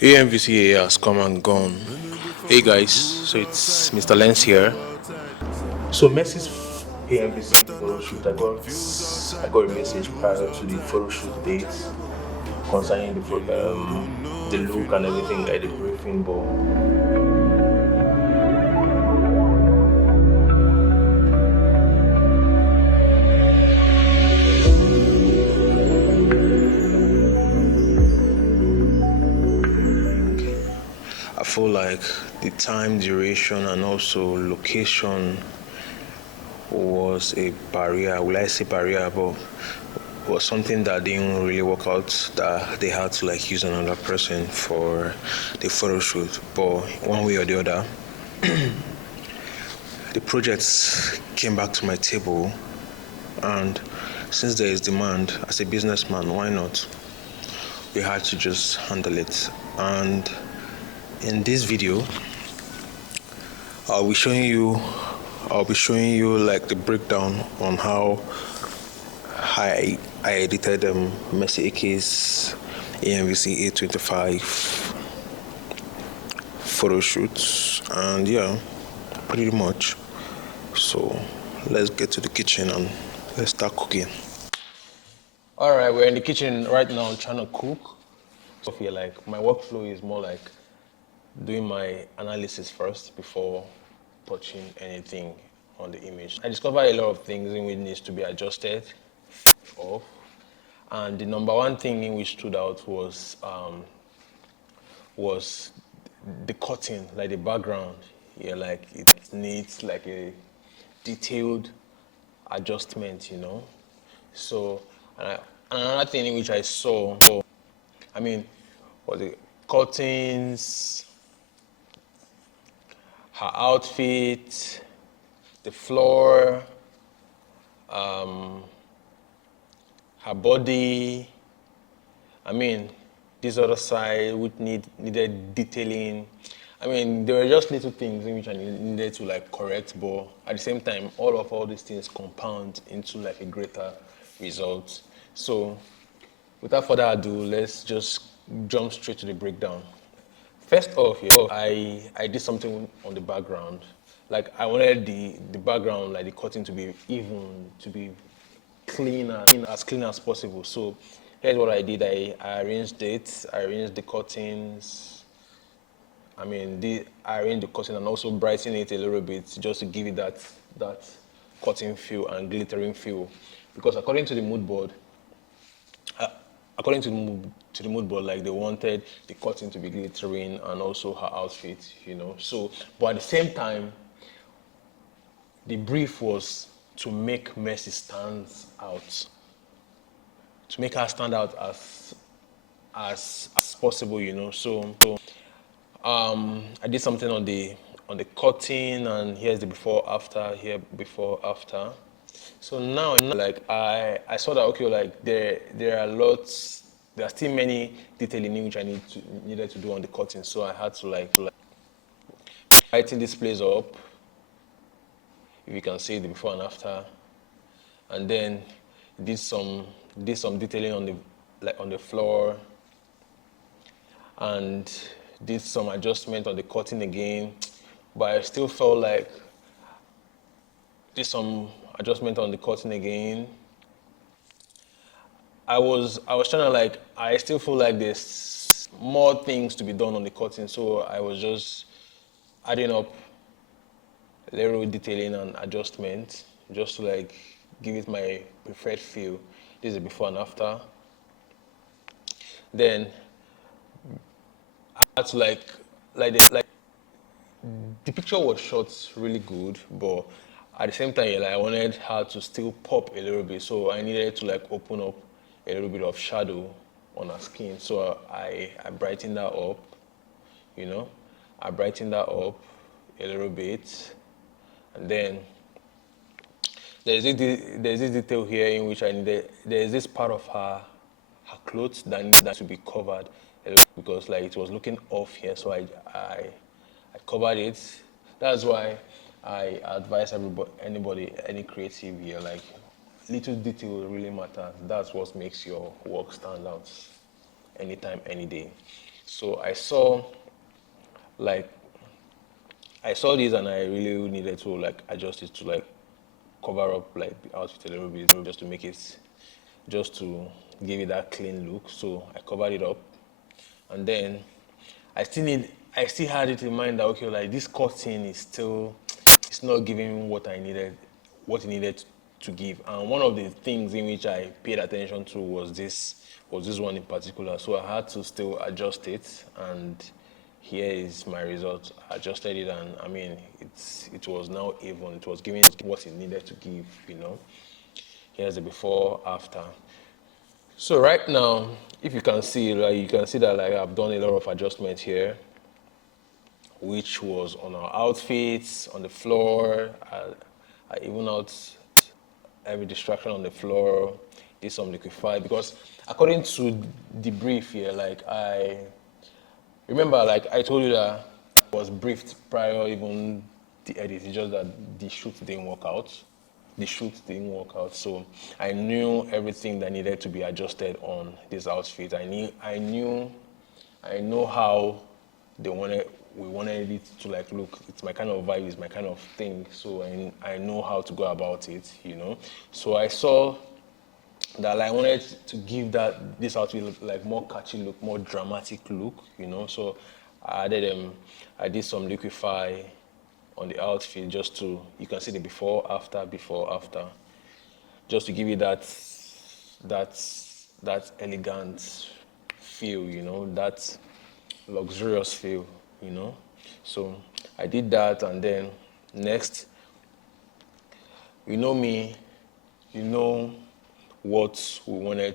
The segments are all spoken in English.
AMVCA has come and gone. Hey guys, so it's Mr. Lens here. So Messi's AMVCA photo shoot, I got a message prior to the photo shoot date concerning the look and everything, like the briefing. But I feel like the time, duration, and also location was a barrier. Will I say barrier? But was something that didn't really work out, that they had to like use another person for the photo shoot. But one way or the other, the projects came back to my table, and since there is demand as a businessman, why not? We had to just handle it. And in this video, I'll be showing you like the breakdown on how I edited Messi AK's AMVC A25 photo shoots, and yeah, pretty much. So let's get to the kitchen and let's start cooking. All right, we're in the kitchen right now trying to cook. So I feel like my workflow is more like doing my analysis first before touching anything on the image. I discovered a lot of things in which needs to be adjusted off, and the number one thing in which stood out was the cutting, like the background. Yeah, like it needs like a detailed adjustment, you know. So another thing in which I saw, I mean, was the curtains, her outfit, the floor, her body. I mean, this other side which needed detailing. I mean, there were just little things in which I needed to like correct, but at the same time, all these things compound into like a greater result. So, without further ado, let's just jump straight to the breakdown. First off, yeah, I did something on the background. Like I wanted the background, like the cutting to be even, to be as clean as possible. So here's what I did. I arranged it, I arranged the curtains. I arranged the curtain and also brighten it a little bit just to give it that cutting feel and glittering feel. Because according to the mood board, like they wanted the curtain to be glittering and also her outfit, you know. So, but at the same time, the brief was to make Mercy stand out, to make her stand out as possible, you know. So, I did something on the curtain, and here's the before after. Here before after. So now, like I saw that okay, like there are lots, there are still many detailing which I needed to do on the curtain. So I had to like lighten this place up. If you can see the before and after, and then did some detailing on the floor, and did some adjustment on the curtain again, but I still felt like did some adjustment on the curtain again. I was trying to like, I still feel like there's more things to be done on the curtain, so I was just adding up a little detailing and adjustment just to like give it my preferred feel. This is before and after. Then I had to like the picture was shot really good, but at the same time, yeah, like I wanted her to still pop a little bit, so I needed to like open up a little bit of shadow on her skin. So I brightened that up, you know. I brightened that up a little bit, and then there's this detail here in which there's this part of her clothes that needs to be covered a little, because like it was looking off here, so I covered it. That's why I advise anybody, any creative here, like little detail really matters. That's what makes your work stand out anytime, any day. So like I saw this and I really needed to like adjust it to like cover up like the outfit a little bit just to make it, just to give it that clean look. So I covered it up, and then I still had it in mind that okay, like this cutting is still, it's not giving me what it needed to give. And one of the things in which I paid attention to was this one in particular. So I had to still adjust it, and here is my result. I adjusted it, and I mean, it was now even. It was giving what it needed to give. Here's the before after. So right now, if you can see, like you can see that like I've done a lot of adjustments here, which was on our outfits, on the floor. I even out every distraction on the floor, did some liquify, because according to the brief here, like I remember, like I told you that I was briefed prior even the edit. It's just that the shoot didn't work out. The shoot didn't work out, so I knew everything that needed to be adjusted on this outfit. I know how they wanted we wanted it to like look. It's my kind of vibe, it's my kind of thing. So I know how to go about it. So I saw that like, I wanted to give this outfit like more catchy look, more dramatic look. So I did some liquify on the outfit just to, you can see the before after, just to give you that that elegant feel, that luxurious feel. So I did that, and then next, you know me, you know what we wanted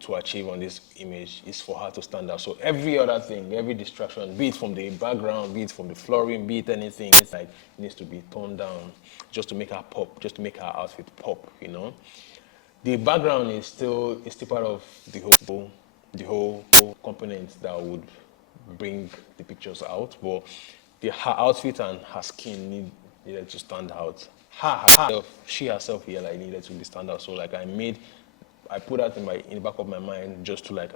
to achieve on this image is for her to stand out. So every other thing, every distraction, be it from the background, be it from the flooring, be it anything, it's like needs to be toned down just to make her pop, just to make her outfit pop. The background is still part of the whole component that would bring the pictures out, but her outfit and her skin needed to stand out. She herself here like needed to be stand out. So like I put that in the back of my mind just to like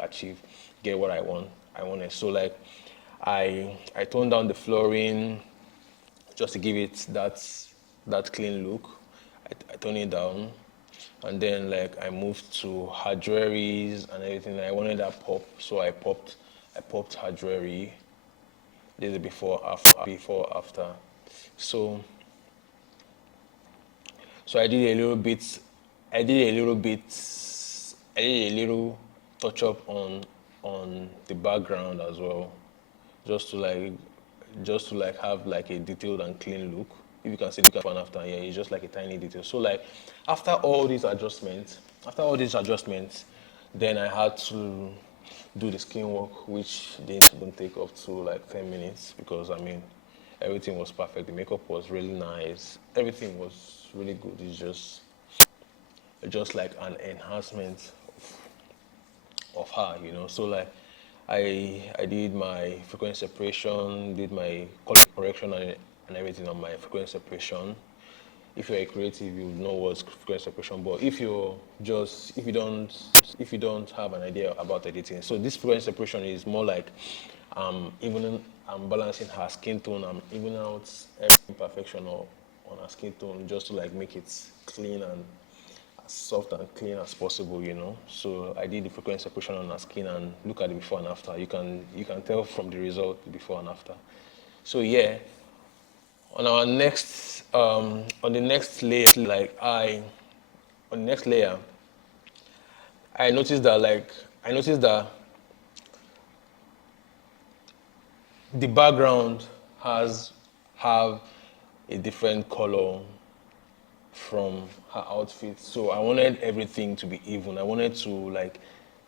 get what I wanted. So like I toned down the flooring just to give it that clean look. I toned it down, and then like I moved to her jewelries and everything. I wanted that pop, so I popped her jewelry. This is before after. So I did a little bit. I did a little bit. I did a little touch up on the background as well, just to like have like a detailed and clean look. If you can see the before and after, yeah, it's just like a tiny detail. So like after all these adjustments, then I had to do the skin work, which didn't take up to like 10 minutes, because I mean everything was perfect. The makeup was really nice. Everything was really good. It's just like an enhancement of her. So like I did my frequency separation, did my color correction and everything on my frequency separation. If you're a creative, you know what's frequency separation. But if you don't have an idea about editing, so this frequency separation is more like evening, I'm balancing her skin tone, I'm evening out every imperfection on her skin tone, just to like make it clean and as soft and clean as possible. So I did the frequency separation on her skin, and look at the before and after. You can tell from the result the before and after. So yeah, on the next layer, on the next layer, I noticed that the background have a different color from her outfit. So I wanted everything to be even. I wanted to like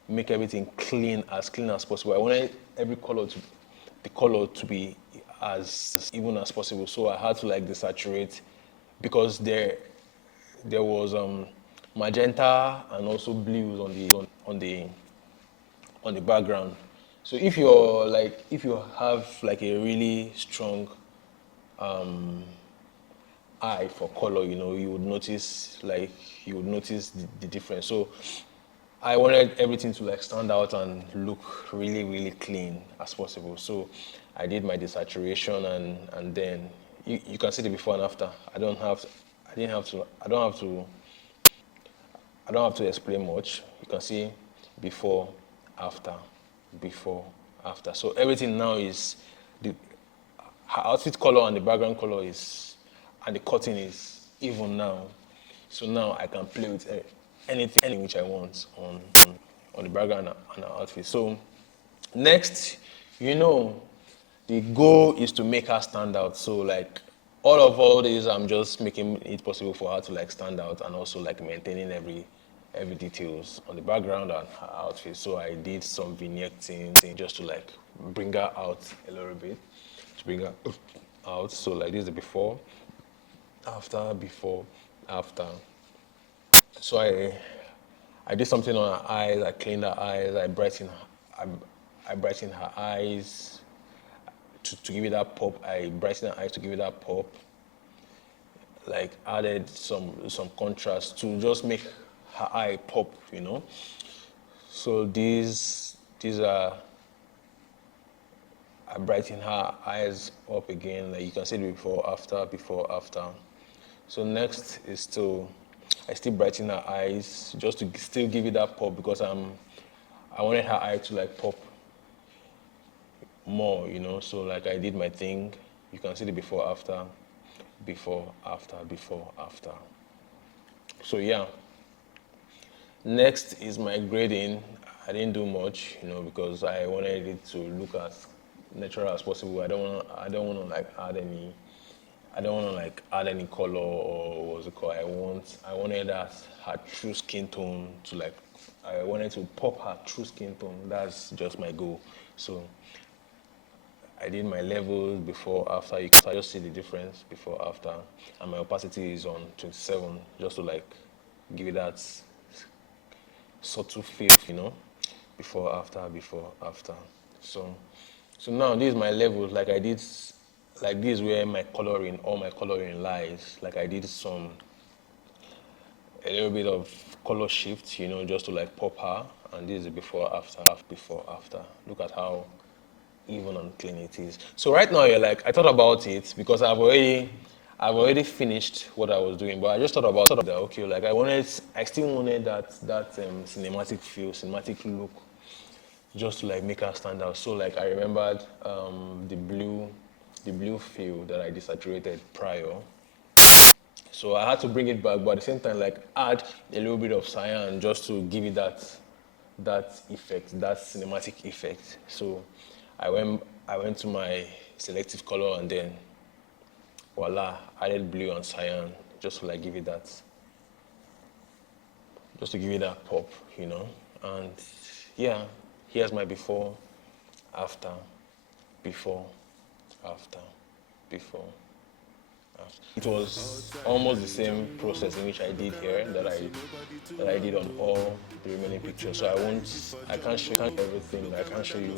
make everything clean as possible. I wanted the color to be as even as possible. So I had to like desaturate, because there was magenta and also blues on the background. So if you have like a really strong eye for color, you would notice the difference. So I wanted everything to like stand out and look really, really clean as possible. So I did my desaturation, and then you can see the before and after. I don't have to explain much. You can see before, after, before, after. So everything now is the her outfit color and the background color is, and the cutting is even now. So now I can play with anything which I want on the background and her outfit. So next, you know, the goal is to make her stand out. So like all these, I'm just making it possible for her to like stand out, and also like maintaining every details on the background and her outfit. So I did some vignetting just to like bring her out a little bit, to bring her out. So like this is the before, after. So I did something on her eyes. I cleaned her eyes. I brightened her eyes to give it that pop. I brightened her eyes to give it that pop. Like added some contrast to just make her eye pop, you know. So these are, I brighten her eyes up again. Like you can see the before after. So next is I still brighten her eyes just to still give it that pop, because I wanted her eye to like pop more, you know. So like I did my thing. You can see the before after. So yeah. Next is my grading. I didn't do much, you know, because I wanted it to look as natural as possible. I don't want to like add any color, or what's it called. I wanted her true skin tone to like, I wanted to pop her true skin tone. That's just my goal. So I did my levels before, after. You can just see the difference before, after, and my opacity is on 27, just to like give it that subtle feel, you know, before, after. So now this is my levels. Like I did, like this is where all my coloring lies. Like I did a little bit of color shift, you know, just to like pop her. And this is before, after. Look at how even and clean it is. So right now you're like, I thought about it because I've already finished what I was doing, but I just thought about that. Okay, like I still wanted that cinematic feel, cinematic look, just to like make her stand out. So like I remembered the blue feel that I desaturated prior. So I had to bring it back, but at the same time, like add a little bit of cyan just to give it that effect, that cinematic effect. So I went to my selective color, and then voila, added blue and cyan just to like give it that pop, you know. And yeah, here's my before, after, before, after, before, after. It was almost the same process in which I did here that I did on all the remaining pictures. So I can't show you everything. I can't show you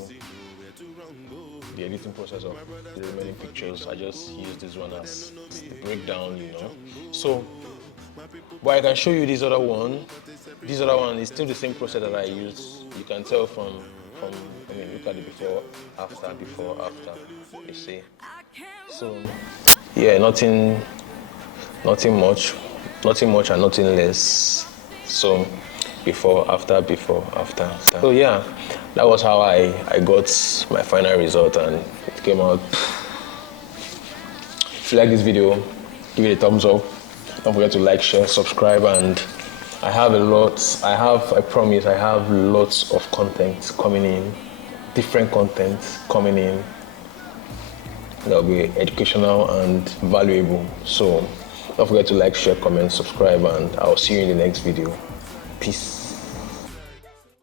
the editing process of the remaining pictures. I just use this one as the breakdown, you know. So, but I can show you this other one. This other one is still the same process that I use. You can tell from I mean, look at the before, after, you see. So, yeah, nothing much and nothing less. So, before, after. So yeah, that was how I got my final result, and it came out. If you like this video, give it a thumbs up. Don't forget to like, share, subscribe, and I promise I have lots of content coming in, different content coming in that will be educational and valuable. So don't forget to like, share, comment, subscribe, and I'll see you in the next video. Peace.